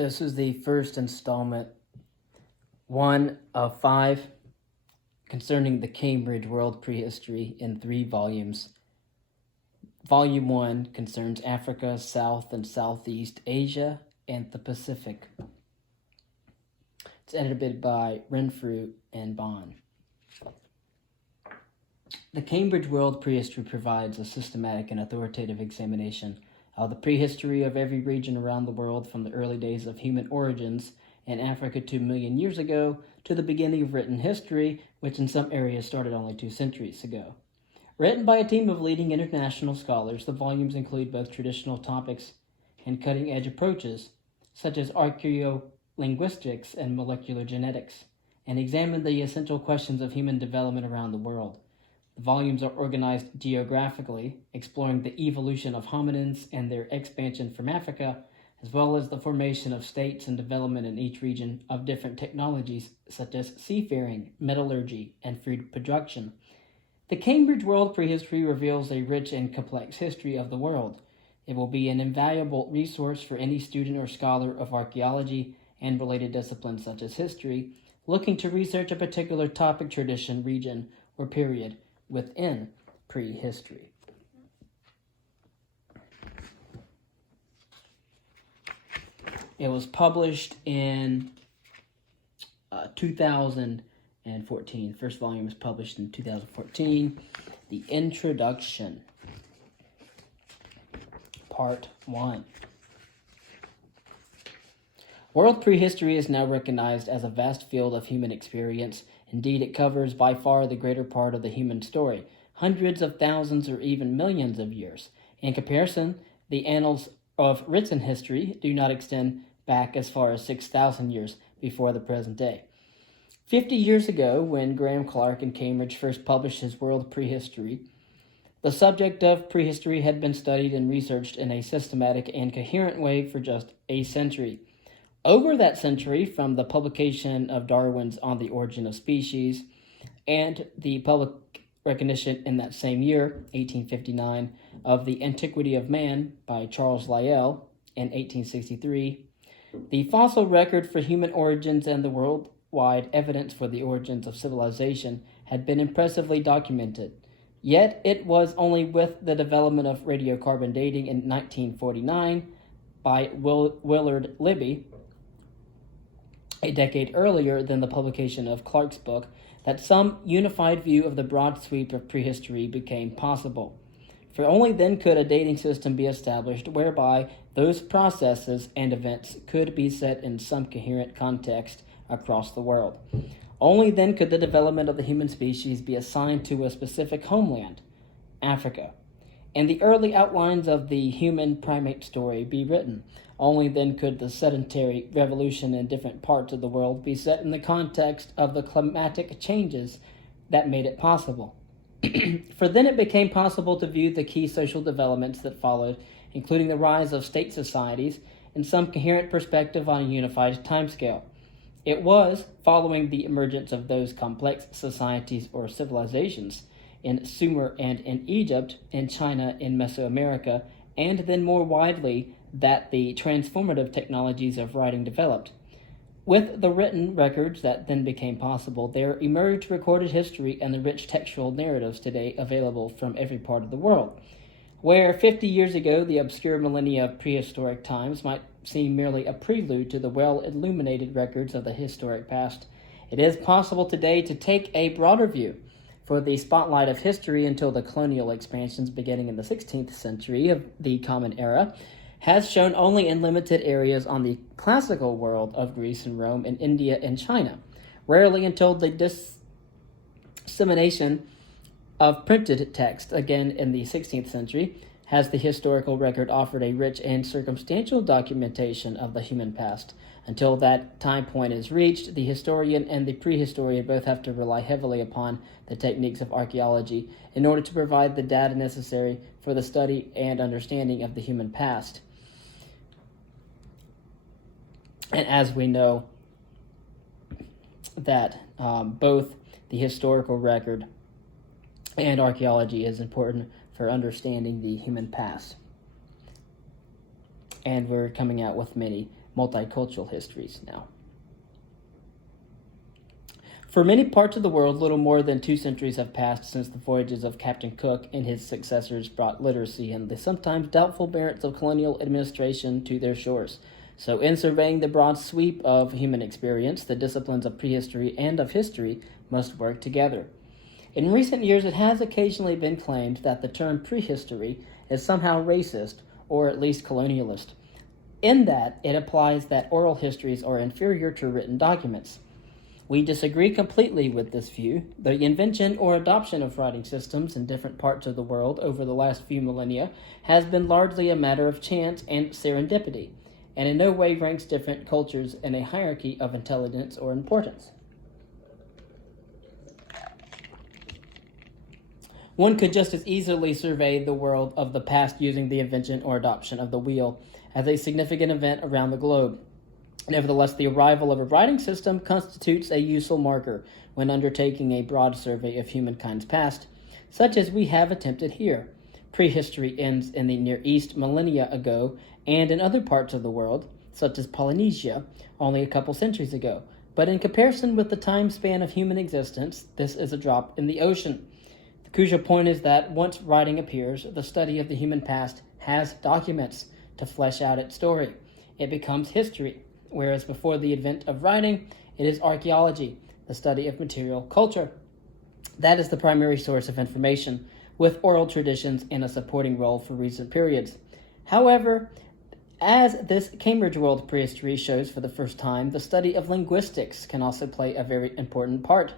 This is the first installment, one of 5, concerning the Cambridge World Prehistory in 3 volumes. Volume 1 concerns Africa, South and Southeast Asia, and the Pacific. It's edited by Renfrew and Bond. The Cambridge World Prehistory provides a systematic and authoritative examination of the prehistory of every region around the world, from the early days of human origins in Africa 2 million years ago to the beginning of written history, which in some areas started only 2 centuries ago. Written by a team of leading international scholars, the volumes include both traditional topics and cutting-edge approaches, such as archaeolinguistics and molecular genetics, and examine the essential questions of human development around the world. The volumes are organized geographically, exploring the evolution of hominins and their expansion from Africa, as well as the formation of states and development in each region of different technologies such as seafaring, metallurgy, and food production. The Cambridge World Prehistory reveals a rich and complex history of the world. It will be an invaluable resource for any student or scholar of archaeology and related disciplines such as history, looking to research a particular topic, tradition, region, or period within prehistory. It was published in 2014. First volume was published in 2014. The Introduction, Part 1. World prehistory is now recognized as a vast field of human experience. Indeed, it covers by far the greater part of the human story, hundreds of thousands or even millions of years. In comparison, the annals of written history do not extend back as far as 6,000 years before the present day. 50 years ago, when Graham Clark in Cambridge first published his World Prehistory, the subject of prehistory had been studied and researched in a systematic and coherent way for just a century. Over that century, from the publication of Darwin's On the Origin of Species and the public recognition in that same year, 1859, of The Antiquity of Man by Charles Lyell in 1863, the fossil record for human origins and the worldwide evidence for the origins of civilization had been impressively documented. Yet it was only with the development of radiocarbon dating in 1949 by Willard Libby, a decade earlier than the publication of Clark's book, that some unified view of the broad sweep of prehistory became possible. For only then could a dating system be established whereby those processes and events could be set in some coherent context across the world. Only then could the development of the human species be assigned to a specific homeland, Africa, and the early outlines of the human primate story be written. Only then could the sedentary revolution in different parts of the world be set in the context of the climatic changes that made it possible. For then it became possible to view the key social developments that followed, including the rise of state societies, in some coherent perspective on a unified timescale. It was following the emergence of those complex societies or civilizations in Sumer and in Egypt, in China, in Mesoamerica, and then more widely that the transformative technologies of writing developed. With the written records that then became possible, there emerged recorded history and the rich textual narratives today available from every part of the world. Where 50 years ago the obscure millennia of prehistoric times might seem merely a prelude to the well-illuminated records of the historic past, it is possible today to take a broader view. For the spotlight of history until the colonial expansions beginning in the 16th century of the Common Era has shown only in limited areas on the classical world of Greece and Rome and India and China, rarely until the dissemination of printed text again in the 16th century has the historical record offered a rich and circumstantial documentation of the human past. Until that time point is reached, the historian and the prehistorian both have to rely heavily upon the techniques of archaeology in order to provide the data necessary for the study and understanding of the human past. And as we know, that both the historical record and archaeology is important for understanding the human past. And we're coming out with many multicultural histories now. For many parts of the world, little more than 2 centuries have passed since the voyages of Captain Cook and his successors brought literacy and the sometimes doubtful merits of colonial administration to their shores. So, in surveying the broad sweep of human experience, the disciplines of prehistory and of history must work together. In recent years, it has occasionally been claimed that the term prehistory is somehow racist or at least colonialist, in that it implies that oral histories are inferior to written documents. We disagree completely with this view. The invention or adoption of writing systems in different parts of the world over the last few millennia has been largely a matter of chance and serendipity, and in no way ranks different cultures in a hierarchy of intelligence or importance. One could just as easily survey the world of the past using the invention or adoption of the wheel as a significant event around the globe. Nevertheless, the arrival of a writing system constitutes a useful marker when undertaking a broad survey of humankind's past, such as we have attempted here. Prehistory ends in the Near East millennia ago and in other parts of the world, such as Polynesia, only a couple centuries ago. But in comparison with the time span of human existence, this is a drop in the ocean. The crucial point is that once writing appears, the study of the human past has documents to flesh out its story. It becomes history. Whereas before the advent of writing, it is archaeology, the study of material culture. That is the primary source of information, with oral traditions in a supporting role for recent periods. However, as this Cambridge World Prehistory shows for the first time, the study of linguistics can also play a very important part,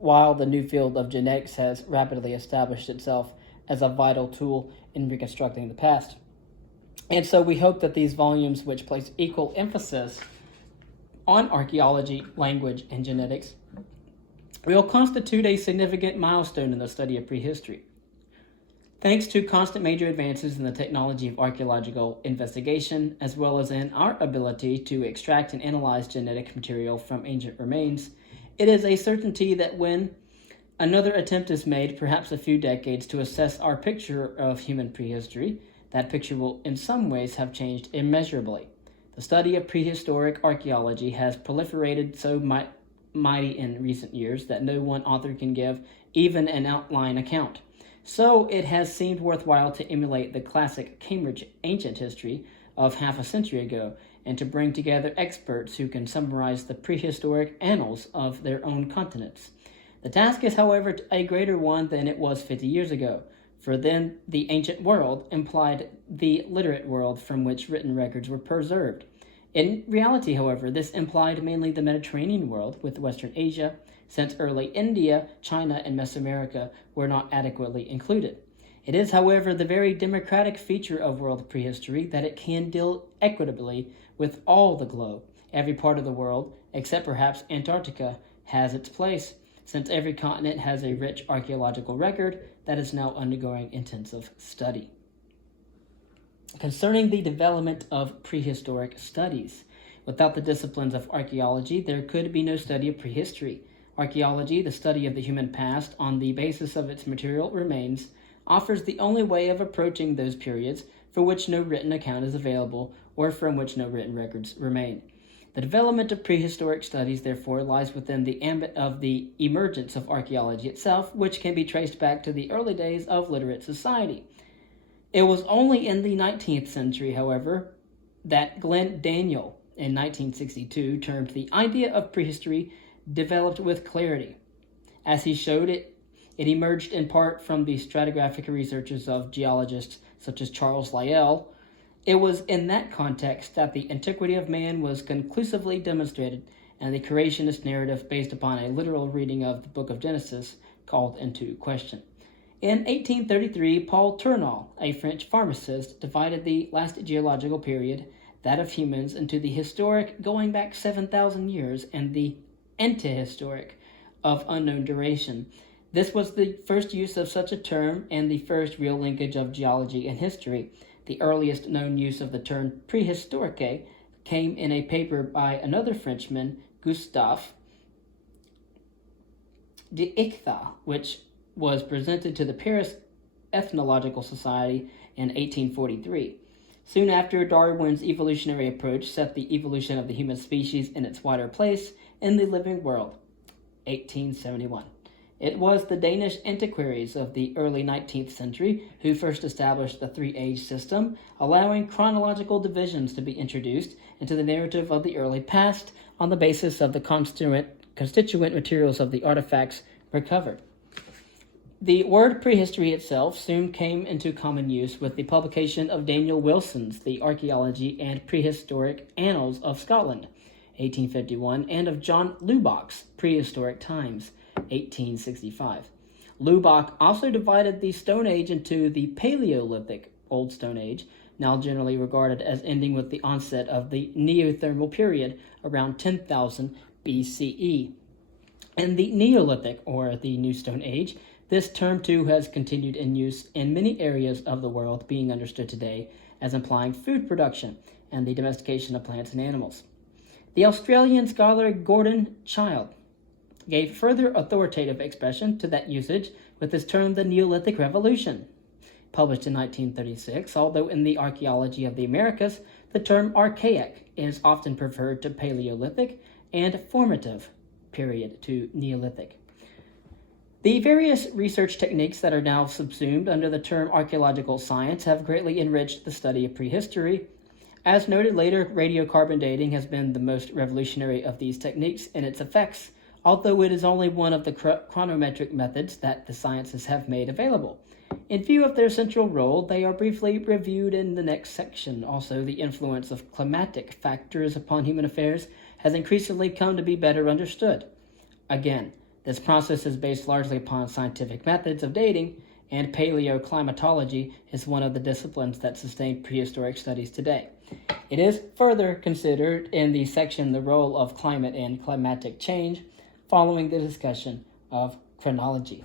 while the new field of genetics has rapidly established itself as a vital tool in reconstructing the past. And so we hope that these volumes, which place equal emphasis on archaeology, language, and genetics, will constitute a significant milestone in the study of prehistory. Thanks to constant major advances in the technology of archaeological investigation, as well as in our ability to extract and analyze genetic material from ancient remains, it is a certainty that when another attempt is made, perhaps a few decades, to assess our picture of human prehistory, that picture will in some ways have changed immeasurably. The study of prehistoric archaeology has proliferated so mighty in recent years that no one author can give even an outline account. So it has seemed worthwhile to emulate the classic Cambridge ancient history of half a century ago and to bring together experts who can summarize the prehistoric annals of their own continents. The task is, however, a greater one than it was 50 years ago, for then the ancient world implied the literate world from which written records were preserved. In reality, however, this implied mainly the Mediterranean world, with Western Asia, since early India, China, and Mesoamerica were not adequately included. It is, however, the very democratic feature of world prehistory that it can deal equitably with all the globe. Every part of the world, except perhaps Antarctica, has its place, since every continent has a rich archaeological record that is now undergoing intensive study. Concerning the development of prehistoric studies, without the disciplines of archaeology, there could be no study of prehistory. Archaeology, the study of the human past on the basis of its material remains, offers the only way of approaching those periods for which no written account is available or from which no written records remain. The development of prehistoric studies, therefore, lies within the ambit of the emergence of archaeology itself, which can be traced back to the early days of literate society. It was only in the 19th century, however, that Glenn Daniel, in 1962, termed the idea of prehistory developed with clarity. As he showed it emerged in part from the stratigraphic researches of geologists such as Charles Lyell. It was in that context that the antiquity of man was conclusively demonstrated and the creationist narrative based upon a literal reading of the book of Genesis called into question. In 1833, Paul Tournal, a French pharmacist, divided the last geological period, that of humans, into the historic, going back 7,000 years, and the antehistoric, of unknown duration. This was the first use of such a term and the first real linkage of geology and history. The earliest known use of the term préhistorique came in a paper by another Frenchman, Gustave d'Ichtha, which was presented to the Paris Ethnological Society in 1843. Soon after, Darwin's evolutionary approach set the evolution of the human species in its wider place in the living world. 1871. It was the Danish antiquaries of the early 19th century who first established the three-age system, allowing chronological divisions to be introduced into the narrative of the early past on the basis of the constituent materials of the artifacts recovered. The word prehistory itself soon came into common use with the publication of Daniel Wilson's The Archaeology and Prehistoric Annals of Scotland, 1851, and of John Lubbock's Prehistoric Times, 1865. Lubbock also divided the Stone Age into the Paleolithic Old Stone Age, now generally regarded as ending with the onset of the Neothermal period around 10,000 BCE, and the Neolithic, or the New Stone Age. This term, too, has continued in use in many areas of the world, being understood today as implying food production and the domestication of plants and animals. The Australian scholar Gordon Childe gave further authoritative expression to that usage with his term the Neolithic Revolution. Published in 1936, although in the Archaeology of the Americas, the term archaic is often preferred to Paleolithic and formative period to Neolithic. The various research techniques that are now subsumed under the term archaeological science have greatly enriched the study of prehistory. As noted later, radiocarbon dating has been the most revolutionary of these techniques in its effects, although it is only one of the chronometric methods that the sciences have made available. In view of their central role, they are briefly reviewed in the next section. Also, the influence of climatic factors upon human affairs has increasingly come to be better understood. Again, this process is based largely upon scientific methods of dating, and paleoclimatology is one of the disciplines that sustain prehistoric studies today. It is further considered in the section The Role of Climate and Climatic Change, following the discussion of chronology.